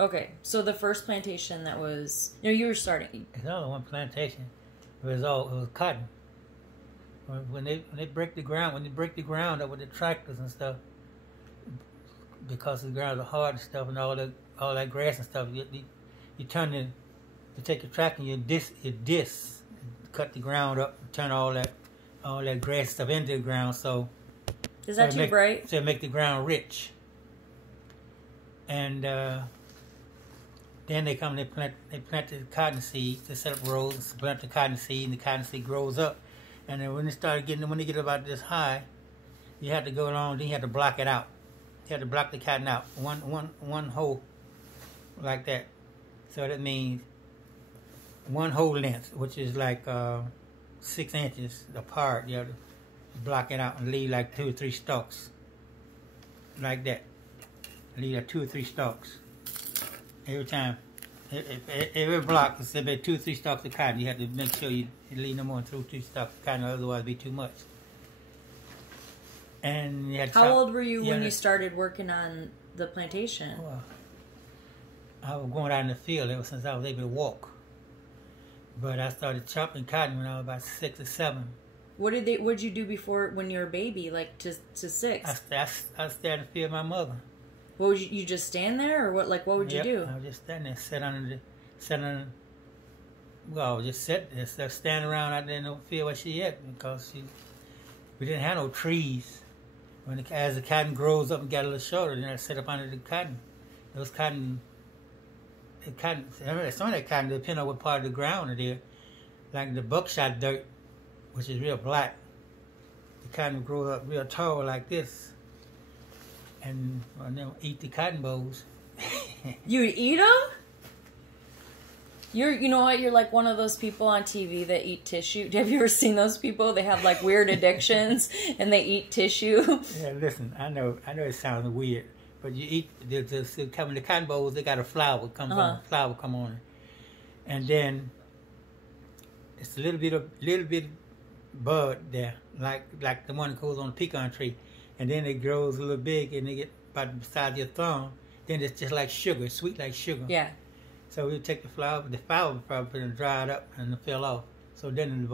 Okay, so the first plantation that was, you were starting. It's only one plantation. It was cotton. When they break the ground, up with the tractors and stuff, because the ground is hard and stuff, and all that grass and stuff, you take the tractor and you cut the ground up, and turn all that grass stuff into the ground. So is that too bright? So make the ground rich. And then they plant the cotton seed. They set up rows and plant the cotton seed, and the cotton seed grows up. And then when they get about this high, you have to go along. Then you have to block it out. You have to block the cotton out, one hole, like that. So that means one hole length, which is like 6 inches apart. You have to block it out and leave like 2 or 3 stalks, like that. Leave like 2 or 3 stalks every time. Every block is about 2 or 3 stalks of cotton. You have to make sure you leave no more than 2 or 3 stalks of cotton, otherwise it'd be too much. And you had how old were you when you started working on the plantation? Well, I was going out in the field ever since I was able to walk. But I started chopping cotton when I was about 6 or 7. What did you do before when you were a baby, like to 6? I stayed in the field with my mother. What would you just stand there, or what? Like, what would you do? I would just stand there, well, just sit there, stand around out there in the field where she at, because we didn't have no trees. As the cotton grows up and got a little shorter, then I sit up under the cotton. Some of that cotton depends on what part of the ground it is. Like the buckshot dirt, which is real black. The cotton grows up real tall like this. And they'll eat the cotton bolls. You would eat them? You know what? You're like one of those people on TV that eat tissue. Have you ever seen those people? They have like weird addictions and they eat tissue. Yeah, listen, I know it sounds weird, but you eat the cotton bolls. They got a flower come on it, and then it's a little bit bud there, like the one that goes on the pecan tree. And then it grows a little big, and they get about the size of your thumb. Then it's just like sugar, sweet like sugar. Yeah. So we take the flower probably and dry it up, and it fell off. So then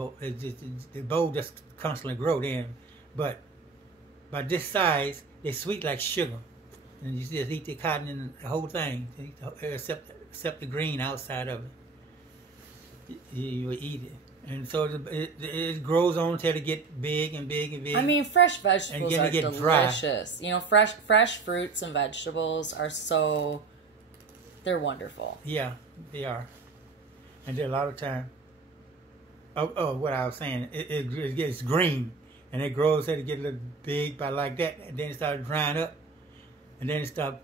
the bowl just constantly grow then. But by this size, they're sweet like sugar. And you just eat the cotton and the whole thing, except the green outside of it. You eat it. And so it grows on until it get big and big and big. I mean, fresh vegetables are delicious. Dry. You know, fresh fruits and vegetables are they're wonderful. Yeah, they are. And then a lot of time, what I was saying, it gets green, and it grows till it get a little big, by like that, and then it starts drying up, and then it starts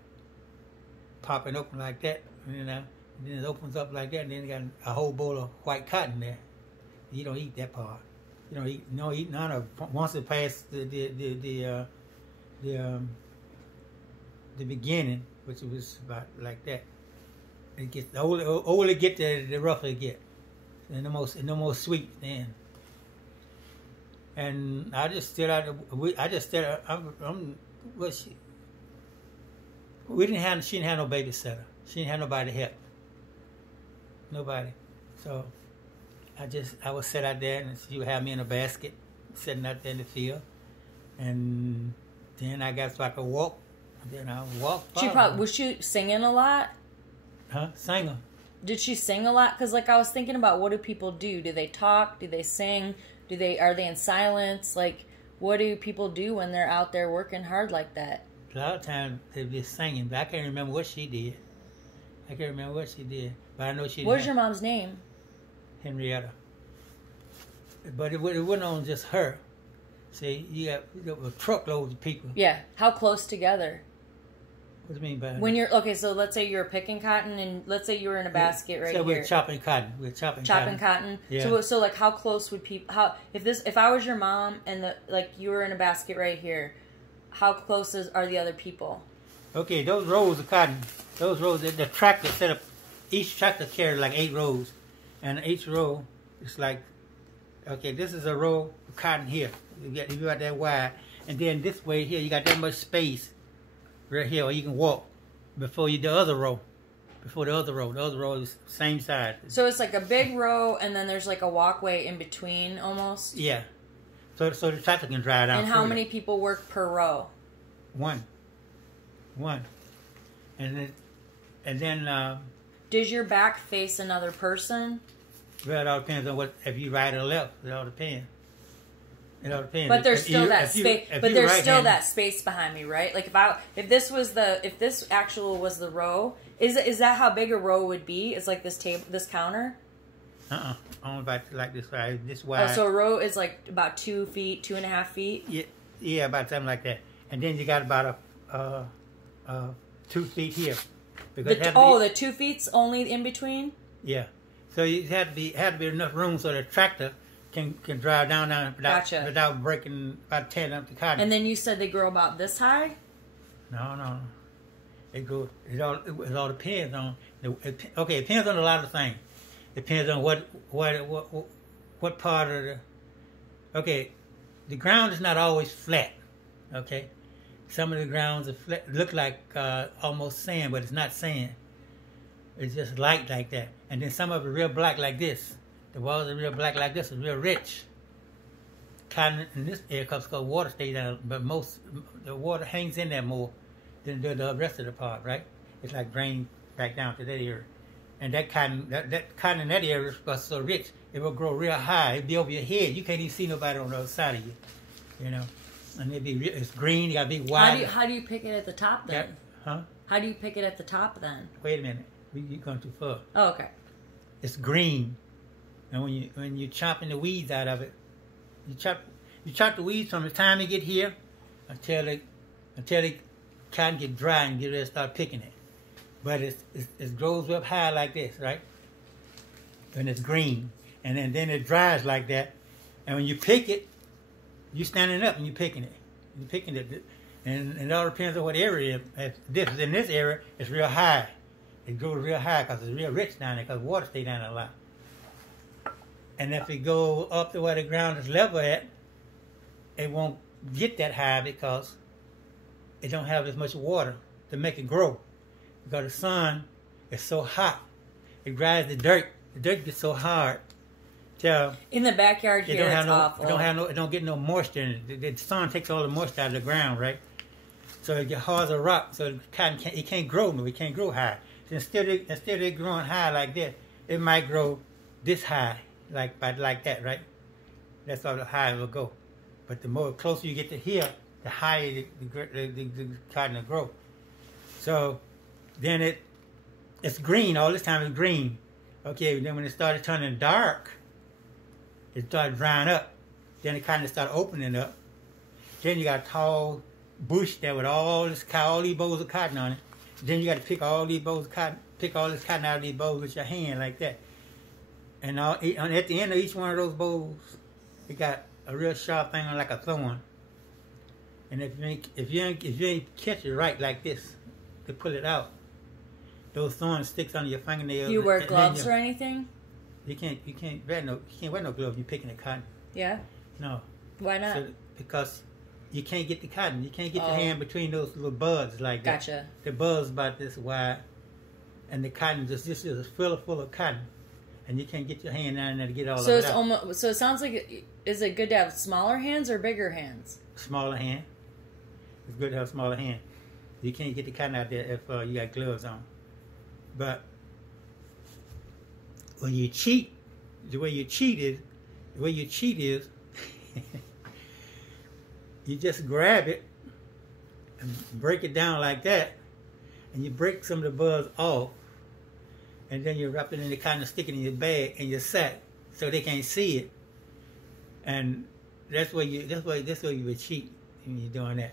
popping open like that, and then it opens up like that, and then it got a whole bowl of white cotton there. You don't eat that part. You don't eat none of it. Once it passes the beginning, which was about like that, it gets the older it get, the rougher it get, and the most sweet then. And I just stood out. She didn't have no babysitter. She didn't have nobody to help. Nobody. So I would sit out there, and she would have me in a basket, sitting out there in the field, and then so I could walk. And then I would walk. Was she singing a lot? Huh? Singer. Did she sing a lot? Because I was thinking about, what do people do? Do they talk? Do they sing? Are they in silence? Like, what do people do when they're out there working hard like that? A lot of times they'd be singing, but I can't remember what she did. But I know she. What's your mom's name? Henrietta. But it wasn't on just her. See, you got truckloads of people. Yeah. How close together? What do you mean by that? When you're so let's say you're picking cotton, and let's say you were in a basket right here. So we're chopping cotton. Chopping cotton. Yeah. So like, how close would people? If I was your mom and you were in a basket right here, how close are the other people? Okay, those rows of cotton. Those rows, the tractor set up. Each tractor carried like 8 rows, and each row is like, okay, this is a row of cotton here. You got that wide, and then this way here, you got that much space right here, where you can walk before you do the other row. before the other road. The other road is same side. So it's like a big row, and then there's like a walkway in between, almost. Yeah. So the tractor can drive down. And how many people work per row? One. And then. Does your back face another person? Well, it all depends on if you right or left. It all depends. But there's still that space. But there's still that space behind me, right? Like if this actual was the row, is that how big a row would be? It's like this table, this counter. Only about like this size, this wide. Oh, so a row is like about 2 feet, 2.5 feet. Yeah, about something like that. And then you got about 2 feet here. The 2 feet's only in between. Yeah. So you had to be enough room so the tractor can drive down without breaking, about tearing up the cotton. And then you said they grow about this high? No. It all depends on it depends on a lot of things. It depends on what part of the ground is not always flat. Okay. Some of the grounds are flat, look like almost sand, but it's not sand. It's just light like that. And then some of it real black like this. The walls are real black like this. It's real rich. Cotton in this area because water stays down, but the water hangs in there more than the rest of the part, right? It's like drained back down to that area. And that cotton in that area is so rich, it will grow real high. It'll be over your head. You can't even see nobody on the other side of you, you know. And it's green. You got to be wide. How do you pick it at the top then? How do you pick it at the top then? Wait a minute. You're going too far. Oh, okay. It's green. And when you chopping the weeds out of it, you chop the weeds from the time you get here until the cotton get dry and get ready to start picking it. But it grows up high like this, right? And it's green, and then it dries like that. And when you pick it, you standing up and you picking it. You're picking it, and it all depends on what area. In this area, it's real high. It grows real high because it's real rich down there because water stays down there a lot. And if it go up to where the ground is level at, it won't get that high because it don't have as much water to make it grow. Because the sun is so hot, it dries the dirt. The dirt gets so hard. In the backyard here, it's awful. It don't get no moisture in it. The sun takes all the moisture out of the ground, right? So it gets hard as a rock. So the cotton can't grow. No, it can't grow high. So instead of it growing high like that, it might grow this high, like that, right? That's how high it will go. But the more closer you get to here, the higher the cotton will grow. So then it's green all this time. It's green. Okay, then when it started turning dark, it started drying up. Then it kind of started opening up. Then you got a tall bush there with all these bowls of cotton on it. Then you got to pick all these bowls of cotton, pick all this cotton out of these bowls with your hand like that. And at the end of each one of those bowls, it got a real sharp thing like a thorn. And if you ain't catch it right like this to pull it out, those thorns sticks under your fingernails. Do you wear gloves or anything? You can't wear no gloves. You're picking the cotton. Yeah. No. Why not? Because you can't get the cotton. You can't get your hand between those little buds like that. Gotcha. The buds about this wide, and the cotton this is full of cotton, and you can't get your hand down there to get all of it out. So it sounds like is it good to have smaller hands or bigger hands? Smaller hand. It's good to have smaller hand. You can't get the cotton out there if you got gloves on. But when you cheat, the way you cheat is you just grab it and break it down like that, and you break some of the buds off, and then you wrap it in the cotton and stick it in your bag in your sack so they can't see it. And that's where you would cheat when you're doing that.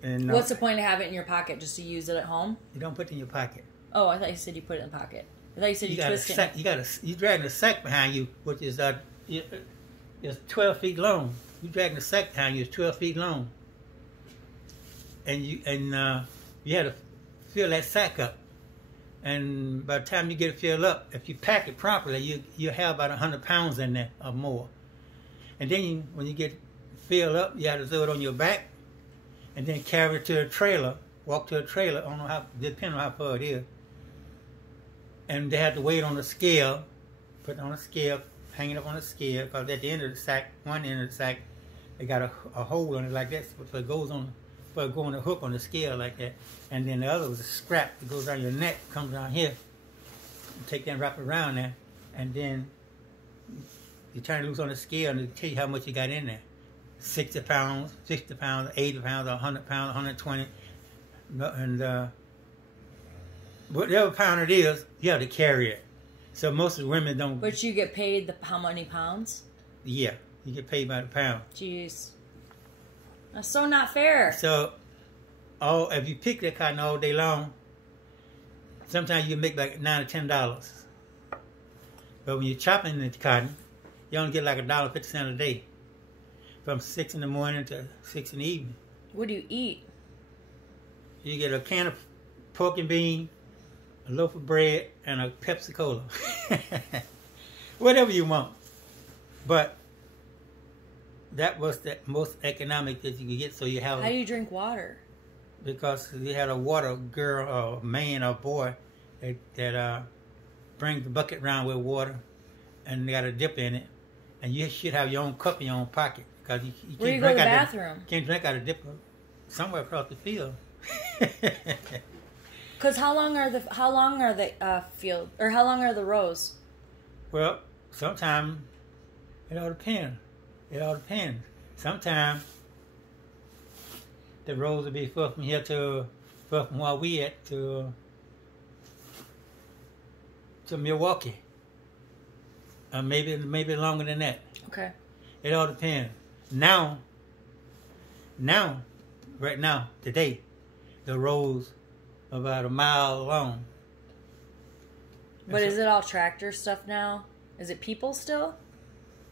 And what's the point of having it in your pocket just to use it at home? You don't put it in your pocket. Oh, I thought you said you put it in the pocket. I thought you said you twist it. You dragging a sack behind you, which is it's 12 feet long. You dragging a sack behind you, it's 12 feet long, and you had to fill that sack up. And by the time you get it filled up, if you pack it properly, you have about 100 pounds in there or more. And then when you get filled up, you have to throw it on your back, and then carry it to a trailer. Walk to a trailer. I don't know depending on how far it is. and they had to weigh it on a scale, put it on a scale, hang it up on a scale, because at the end of the sack, one end of the sack, they got a hole on it like this, so it goes on, so it go on a hook on the scale like that, and then the other was a scrap that goes down your neck, comes down here, you take that and wrap it around there, and then you turn it loose on the scale and it'll tell you how much you got in there. 60 pounds, 80 pounds, 100 pounds, 120, and whatever pound it is, you have to carry it. So most of the women don't. But you get paid how many pounds? Yeah, you get paid by the pound. Jeez, that's so not fair. So, if you pick that cotton all day long, sometimes you can make like $9 or $10. But when you're chopping the cotton, you only get like $1.50 a day, from 6 in the morning to 6 in the evening. What do you eat? You get a can of pork and bean, a loaf of bread, and a Pepsi Cola. Whatever you want. But that was the most economic that you could get. So you have. How do you drink water? Because you had a water girl or man or boy that brings the bucket around with water, and they got a dip in it, and you should have your own cup in your own pocket, because you Where can't you go to the drink bathroom? Can't drink out of dip somewhere across the field. Because how long are the field, or how long are the rows? Well, sometimes it all depends. It all depends. Sometimes the rows will be from here to from where we at to Milwaukee. Maybe longer than that. Okay. It all depends. Now, right now, today, the rows are about a mile long. But is it all tractor stuff now? Is it people still?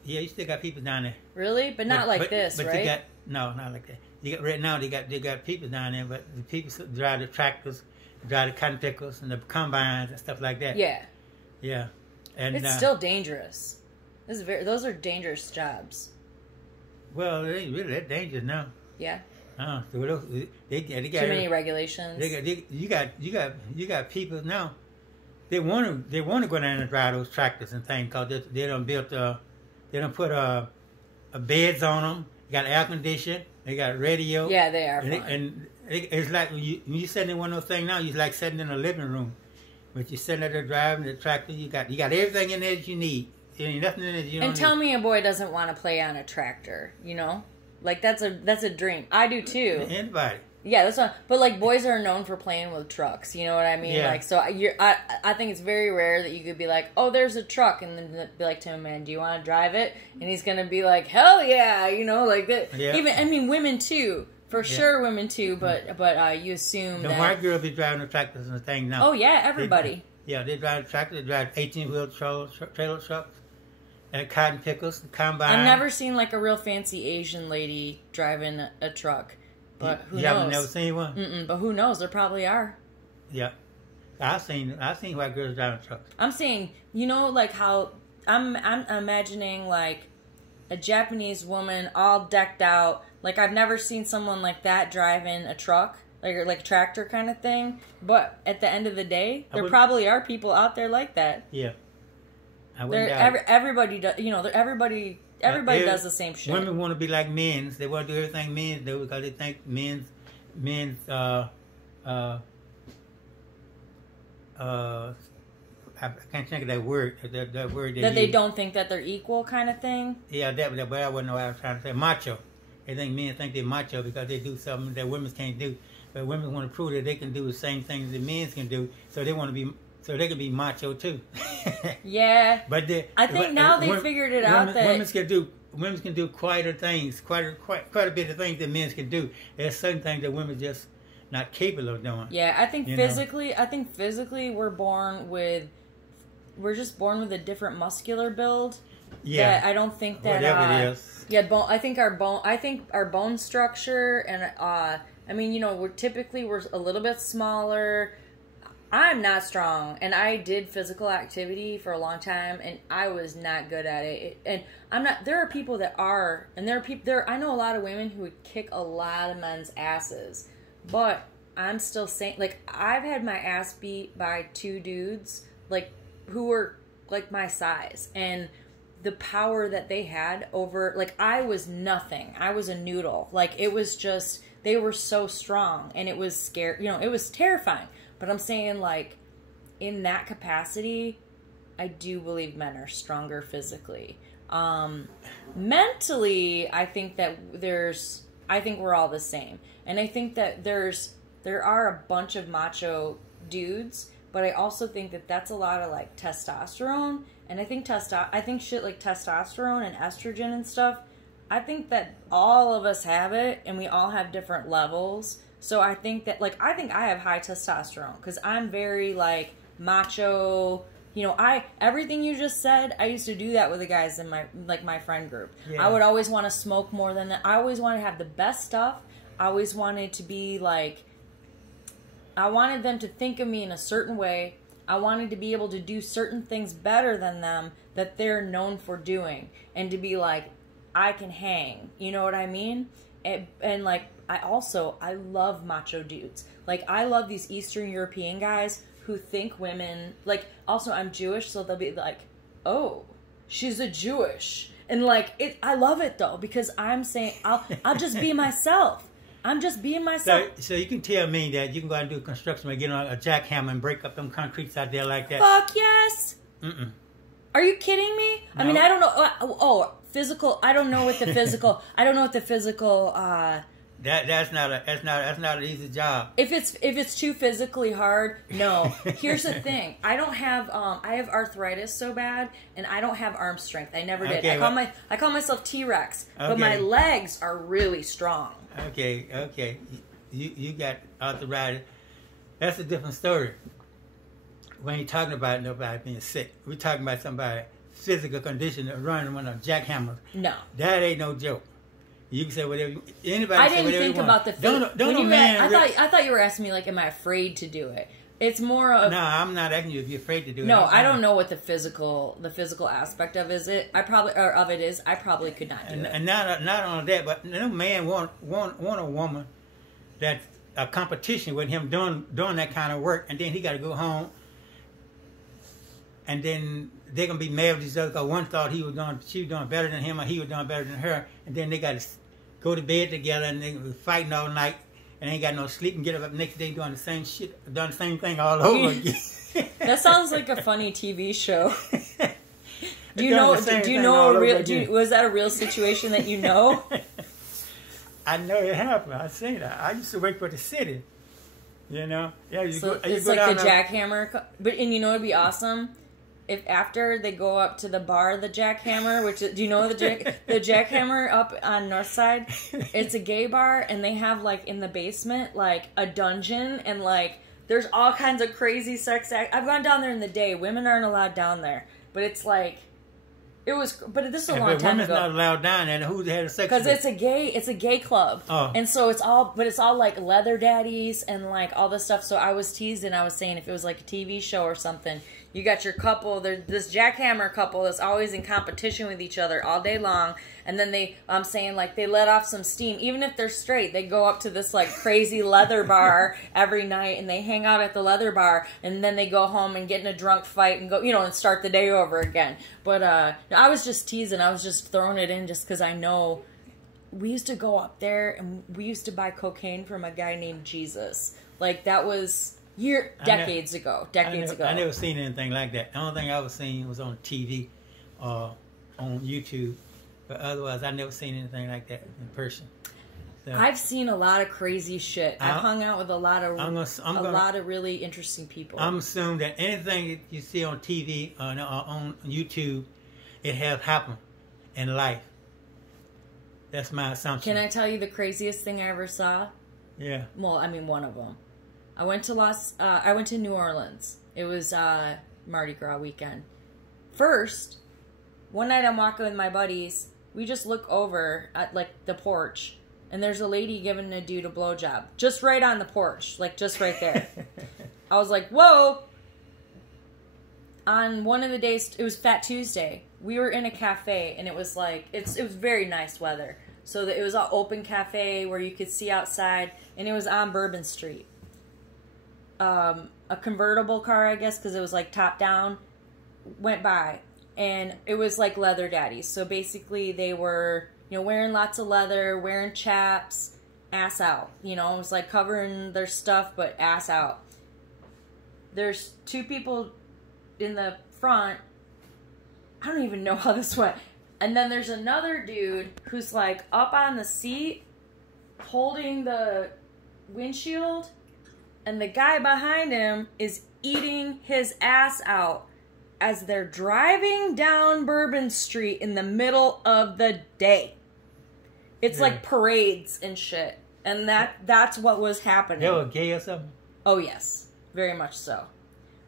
Yeah, you still got people down there. Really? But not like this, but right? You got, no, not like that. You got right now. They got people down there, but the people drive the tractors, drive the cotton pickers and the combines and stuff like that. Yeah. Yeah. And it's still dangerous. Those are dangerous jobs. Well, they ain't really that dangerous now. Yeah. So they got too many regulations. You got people now. They want to go down and drive those tractors and things, because they done put beds on them. You got air conditioning. They got radio. Yeah, they are. And it's like when you sitting in one of those things now, you're like sitting in a living room. But you're sitting there driving the tractor. You got everything in there that you need. There ain't nothing in there that you don't need. Tell me a boy doesn't want to play on a tractor. You know, like that's a dream. I do too. Anybody. Yeah, that's not. But like boys are known for playing with trucks. You know what I mean? Yeah. Like so, I think it's very rare that you could be like, oh, there's a truck, and then be like to him, man, do you want to drive it? And he's gonna be like, hell yeah, you know, like that. Yeah. Even I mean, women too. For sure, women too, but you assume the that white girls be driving the tractors and the thing now. Oh yeah, everybody. They drive tractors. They drive 18-wheel trailer trucks and cotton pickers, the combine. I've never seen like a real fancy Asian lady driving a truck, but who knows? You haven't never seen one? Mm-mm, but who knows? There probably are. Yeah, I've seen white girls driving trucks. I'm saying, you know, like how I'm imagining like a Japanese woman all decked out. Like I've never seen someone like that driving a truck, like a tractor kind of thing. But at the end of the day, there probably are people out there like that. Yeah, everybody does. You know, everybody does the same shit. Women want to be like men. They want to do everything men do because they think men's I can't think of that word. That word they don't think that they're equal, kind of thing. Yeah, but I wouldn't know what I was trying to say. Macho. They think men think they're macho because they do something that women can't do. But women want to prove that they can do the same things that men can do, so they want to be, so they can be macho too. Yeah. But I think now they figured it out that women can do quite a bit of things that men can do. There's certain things that women just not capable of doing. Yeah, I think physically we're just born with a different muscular build. Yeah, I don't think that whatever it is. Yeah, I think our bone structure and I mean, you know, we're a little bit smaller. I'm not strong, and I did physical activity for a long time, and I was not good at it. And I'm not. There are people that are, and there are people there. I know a lot of women who would kick a lot of men's asses, but I'm still saying, like, I've had my ass beat by two dudes who were like my size, and the power that they had over, like, I was nothing. I was a noodle. Like, it was just, they were so strong, and it was scary. You know, it was terrifying. But I'm saying, like, in that capacity, I do believe men are stronger physically. Mentally, I think that I think we're all the same. And I think that there are a bunch of macho dudes, but I also think that that's a lot of, like, testosterone. And I think shit like testosterone and estrogen and stuff, I think that all of us have it, and we all have different levels. So I think that, like, I have high testosterone because I'm very, like, macho. You know, everything you just said, I used to do that with the guys in my friend group. Yeah. I would always want to smoke more than that. I always wanted to have the best stuff. I always wanted to be, like, I wanted them to think of me in a certain way. I wanted to be able to do certain things better than them that they're known for doing. And to be like, I can hang. You know what I mean? And like, I love macho dudes. Like, I love these Eastern European guys who think women, like, also I'm Jewish, so they'll be like, oh, she's a Jewish. And like, I love it though, because I'm saying, I'll just be myself. I'm just being myself. So you can tell me that you can go out and do construction and get on a jackhammer and break up them concretes out there like that. Fuck yes. Mm-mm. Are you kidding me? No. I mean, I don't know. Physical. I don't know what the physical. That's not an easy job. If it's too physically hard, no. Here's the thing. I don't have I have arthritis so bad, and I don't have arm strength. I never did. Okay, I call myself T-Rex, okay. But my legs are really strong. Okay. You got arthritis. That's a different story. We ain't talking about nobody being sick. We're talking about somebody physical condition of running with a jackhammer. No. That ain't no joke. You can say whatever. Anybody. I say didn't whatever think you about the I thought you were asking me, like, am I afraid to do it? It's more of no. I'm not asking you if you're afraid to do it. No, I don't know what the physical aspect of it. I probably could not do it. And not only that, but no man want a woman that's a competition with him doing that kind of work, and then he got to go home, and then they're gonna be mad with each other because one thought she was doing better than him, or he was doing better than her, and then they got to go to bed together and they were fighting all night. And ain't got no sleep and get up the next day doing the same shit, done the same thing all over again. That sounds like a funny TV show. Do you know a real? Was that a real situation that you know? I know it happened. I seen that. I used to work for the city. You know, yeah. It's like the jackhammer, and you know it'd be awesome if after they go up to the bar, the jackhammer, which do you know the jackhammer up on North Side? It's a gay bar, and they have, like, in the basement, like, a dungeon, and, like, there's all kinds of crazy sex act. I've gone down there in the day. Women aren't allowed down there, but it's like, but this is a long time ago. Women's not allowed down there. Who had a sex? Because it's a gay club, and so it's all like leather daddies and like all this stuff. So I was teased, and I was saying if it was like a TV show or something. You got your couple, this jackhammer couple that's always in competition with each other all day long. And then I'm saying, like, they let off some steam. Even if they're straight, they go up to this, like, crazy leather bar every night. And they hang out at the leather bar. And then they go home and get in a drunk fight and go, and start the day over again. But I was just teasing. I was just throwing it in just because I know we used to go up there. And we used to buy cocaine from a guy named Jesus. Like, that was... decades ago. I never seen anything like that. The only thing I was seeing was on TV or on YouTube. But otherwise, I never seen anything like that in person. So, I've seen a lot of crazy shit. I've hung out with a lot of really interesting people. I'm assuming that anything that you see on TV or on YouTube, it has happened in life. That's my assumption. Can I tell you the craziest thing I ever saw? Yeah. Well, I mean, one of them. I went to New Orleans. It was Mardi Gras weekend. First, one night I'm walking with my buddies. We just look over at, like, the porch, and there's a lady giving a dude a blowjob. Just right on the porch. Like, just right there. I was like, whoa! On one of the days, it was Fat Tuesday. We were in a cafe, and it was like, it was very nice weather. So it was an open cafe where you could see outside, and it was on Bourbon Street. a convertible car, I guess, because it was like top down, went by, and it was like leather daddies. So basically, they were, you know, wearing lots of leather, wearing chaps, ass out. You know, it was like covering their stuff, but ass out. There's 2 people in the front. I don't even know how this went. And then there's another dude who's like up on the seat holding the windshield, and the guy behind him is eating his ass out as they're driving down Bourbon Street in the middle of the day. It's like parades and shit. And that's what was happening. They were gay or something? Oh, yes. Very much so.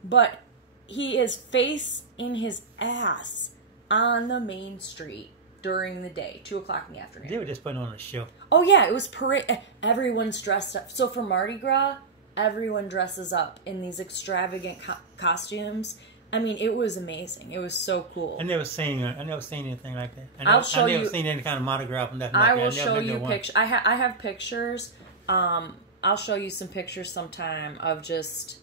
But he is face in his ass on the main street during the day, 2 o'clock in the afternoon. They were just putting on a show. Oh, yeah. It was parade. Everyone's dressed up. So for Mardi Gras, everyone dresses up in these extravagant costumes. I mean, it was amazing. It was so cool. I never seen anything like that. I never seen any kind of Mardi Gras from that. I will show you pictures. I have pictures. I'll show you some pictures sometime of just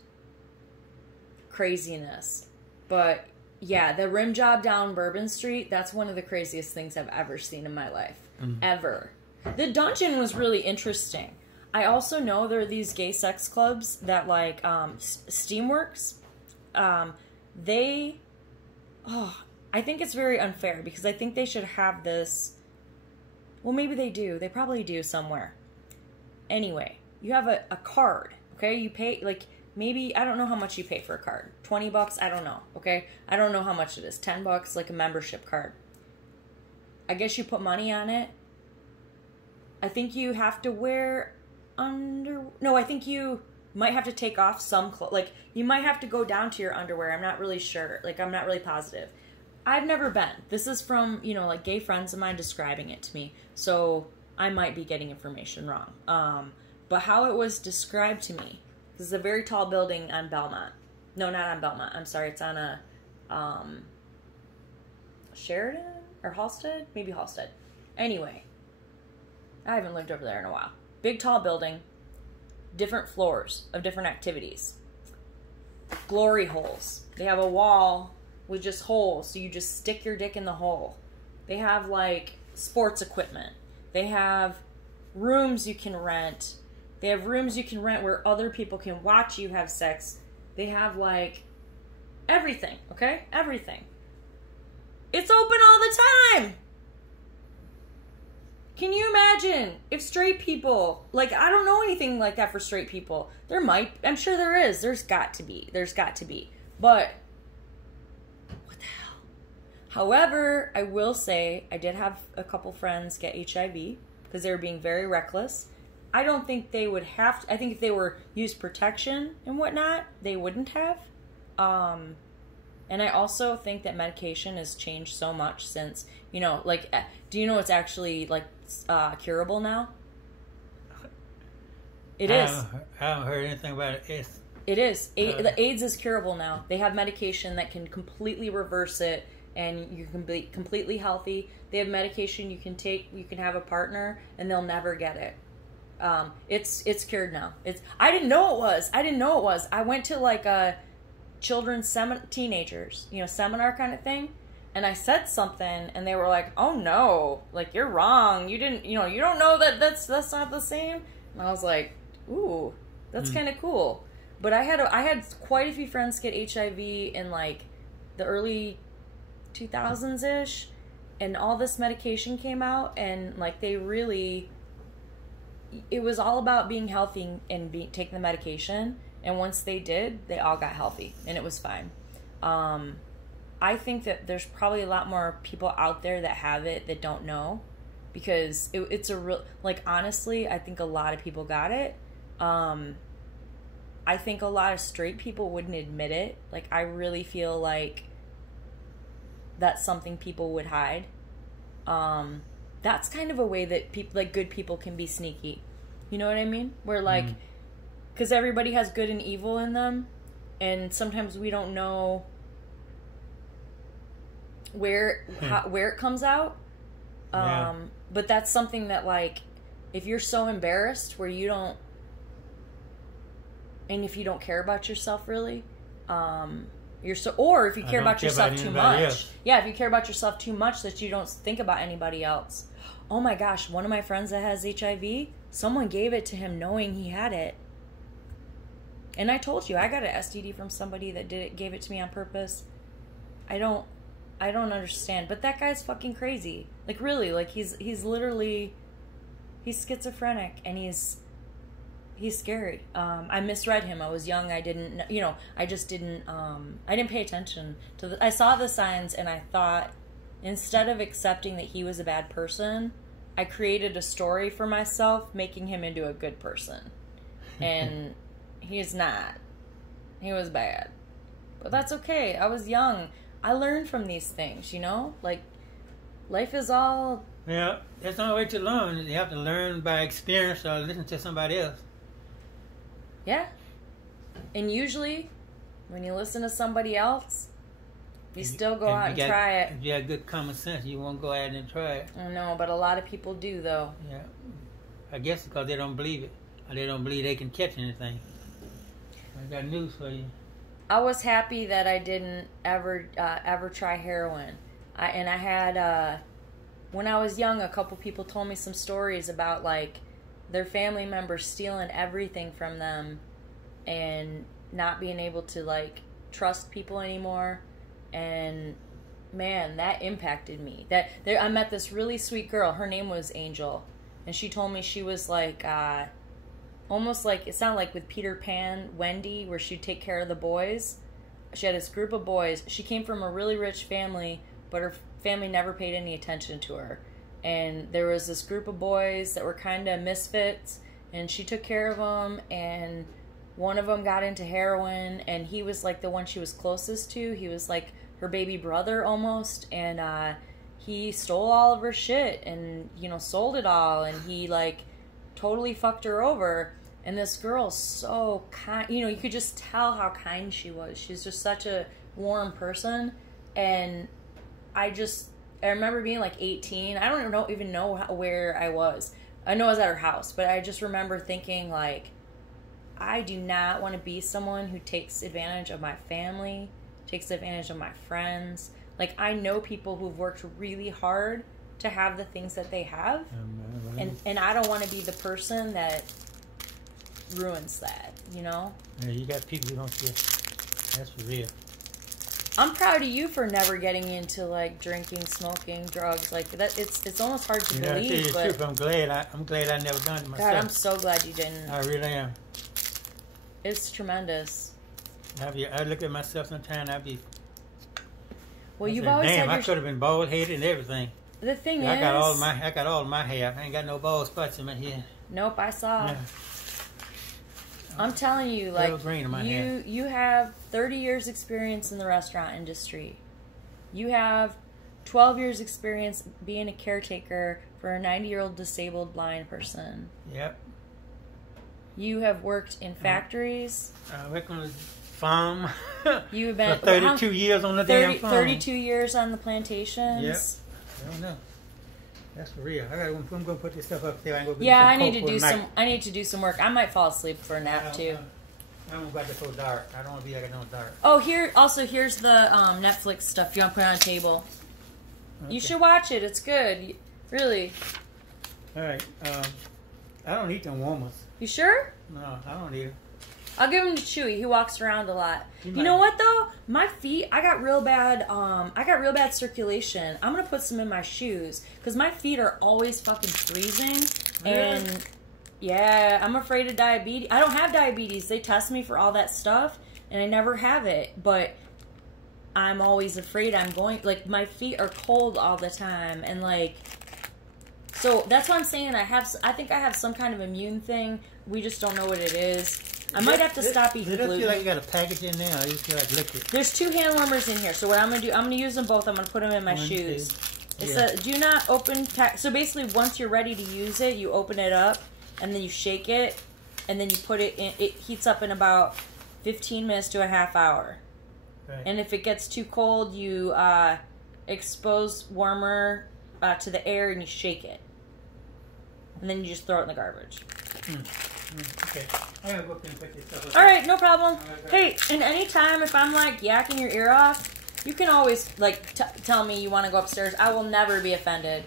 craziness. But yeah, the rim job down Bourbon Street, that's one of the craziest things I've ever seen in my life. Ever. The dungeon was really interesting. I also know there are these gay sex clubs that like Steamworks. I think it's very unfair because I think they should have this. Well, maybe they do. They probably do somewhere. Anyway, you have a card, okay? You pay, like, maybe, I don't know how much you pay for a card. $20? I don't know, okay? I don't know how much it is. $10, like a membership card. I guess you put money on it. I think you have to wear No, I think you might have to take off some clothes. Like, you might have to go down to your underwear. I'm not really sure. Like, I'm not really positive. I've never been. This is from, you know, like, gay friends of mine describing it to me. So, I might be getting information wrong. But how it was described to me, this is a very tall building on Belmont. No, not on Belmont. I'm sorry. It's on a, Sheridan? Or Halstead? Maybe Halstead. Anyway. I haven't lived over there in a while. Big, tall building. Different floors of different activities. Glory holes. They have a wall with just holes, so you just stick your dick in the hole. They have, like, sports equipment. They have rooms you can rent. They have rooms you can rent where other people can watch you have sex. They have, like, everything, okay? Everything. It's open all the time! Can you imagine if straight people, like, I don't know anything like that for straight people. There might, I'm sure there is. There's got to be. But, what the hell? However, I will say, I did have a couple friends get HIV because they were being very reckless. I don't think they would have to, I think if they were used protection and whatnot, they wouldn't have. And I also think that medication has changed so much since, you know, like, do you know it's actually, like, curable now? It is. I haven't heard anything about it. It is. The AIDS is curable now. They have medication that can completely reverse it, and you can be completely healthy. They have medication you can take. You can have a partner, and they'll never get it. It's cured now. I didn't know it was. I went to like a children's teenagers, seminar kind of thing. And I said something, and they were like, "Oh no, like you're wrong. You didn't, you don't know that's not the same." And I was like, "Ooh, that's kind of cool." But I had quite a few friends get HIV in like the early 2000s ish, and all this medication came out, and like they really, it was all about being healthy and taking the medication. And once they did, they all got healthy, and it was fine. I think that there's probably a lot more people out there that have it that don't know, because it's a real, like, honestly, I think a lot of people got it. I think a lot of straight people wouldn't admit it. Like, I really feel like that's something people would hide. That's kind of a way that people, like, good people can be sneaky. You know what I mean? Where, like, because everybody has good and evil in them, and sometimes we don't know where it comes out. But that's something that, like, if you're so embarrassed where you don't, and if you don't care about yourself really, or if you care about yourself too much. Else. Yeah, if you care about yourself too much that you don't think about anybody else. Oh my gosh, one of my friends that has HIV, someone gave it to him knowing he had it. And I told you, I got an STD from somebody that gave it to me on purpose. I don't understand. But that guy's fucking crazy. Like, really, like, he's literally, he's schizophrenic, and he's scary. I misread him. I was young. I didn't, I just didn't, I didn't pay attention to I saw the signs, and I thought, instead of accepting that he was a bad person, I created a story for myself, making him into a good person. And he's not. He was bad. But that's okay. I was young. I learned from these things, Like, life is all... Yeah, there's no way to learn. You have to learn by experience or listen to somebody else. Yeah. And usually, when you listen to somebody else, you still go out and try it. If you have good common sense, you won't go out and try it. I know, but a lot of people do, though. Yeah. I guess because they don't believe it. Or they don't believe they can catch anything. I got news for you. I was happy that I didn't ever try heroin. I had, when I was young, a couple people told me some stories about, like, their family members stealing everything from them and not being able to, like, trust people anymore. And man, that impacted me. I met this really sweet girl. Her name was Angel, and she told me she was like almost like, it sounded like with Peter Pan, Wendy, where she'd take care of the boys. She had this group of boys. She came from a really rich family, but her family never paid any attention to her. And there was this group of boys that were kind of misfits, and she took care of them, and one of them got into heroin, and he was like the one she was closest to. He was like her baby brother almost, and he stole all of her shit and, sold it all, and he, like, totally fucked her over. And this girl's so kind, you could just tell how kind she was. She's just such a warm person. And I remember being like 18. I don't even know where I was. I know I was at her house, but I just remember thinking, like, I do not want to be someone who takes advantage of my family, takes advantage of my friends. Like, I know people who've worked really hard to have the things that they have, and I don't want to be the person that ruins that, Yeah, you got people who don't care. That's for real. I'm proud of you for never getting into, like, drinking, smoking, drugs like that. It's almost hard to believe. I tell you the truth, I'm glad I never done it myself. God, I'm so glad you didn't. I really am. It's tremendous. I look at myself sometimes. Well, you've always damn, had your... I could have been bald headed and everything. The thing is, I got all my hair. I ain't got no bald spots in my head. Nope, I saw. Yeah. I'm telling you, like, you have 30 years experience in the restaurant industry. You have 12 years experience being a caretaker for a 90-year-old disabled blind person. Yep. You have worked in factories. I worked on a farm. You have been for 32 years on the damn farm. 32 years on the plantations. Yep. I don't know. That's for real. I'm going to put this stuff up there. I need to do some work. I might fall asleep for a nap too. I'm about to go dark. I don't want to be like no dark. Oh, here's the Netflix stuff. You want to put it on a table? Okay. You should watch it. It's good. Really. All right. I don't eat them warmers. You sure? No, I don't eat them. I'll give him to Chewy. He walks around a lot. You know what though? My feet, I got real bad circulation. I'm gonna put some in my shoes because my feet are always fucking freezing. Really? And yeah, I'm afraid of diabetes. I don't have diabetes. They test me for all that stuff, and I never have it. But I'm always afraid my feet are cold all the time, and like, so that's what I'm saying. I think I have some kind of immune thing. We just don't know what it is. I might have to stop eating gluten. Does it feel like you got a package in there, or you feel like liquid? There's 2 hand warmers in here, so what I'm going to do, I'm going to use them both. I'm going to put them in my shoes. It says, do not open... So basically, once you're ready to use it, you open it up, and then you shake it, and then you put it in... It heats up in about 15 minutes to a half hour. Right. And if it gets too cold, you expose warmer to the air, and you shake it. And then you just throw it in the garbage. Okay. I gotta go up and put this stuff. All right, no problem. Hey, and anytime if I'm like yakking your ear off, you can always like tell me you want to go upstairs. I will never be offended.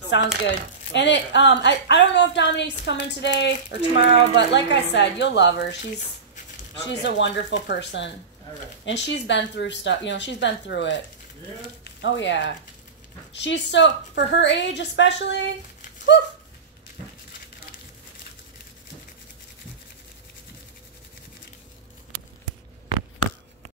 Sounds good. And it I don't know if Dominique's coming today or tomorrow, but like I said, you'll love her. She's a wonderful person. All right. And she's been through stuff. You know, she's been through it. Yeah. Oh yeah. She's so, for her age especially. Whew,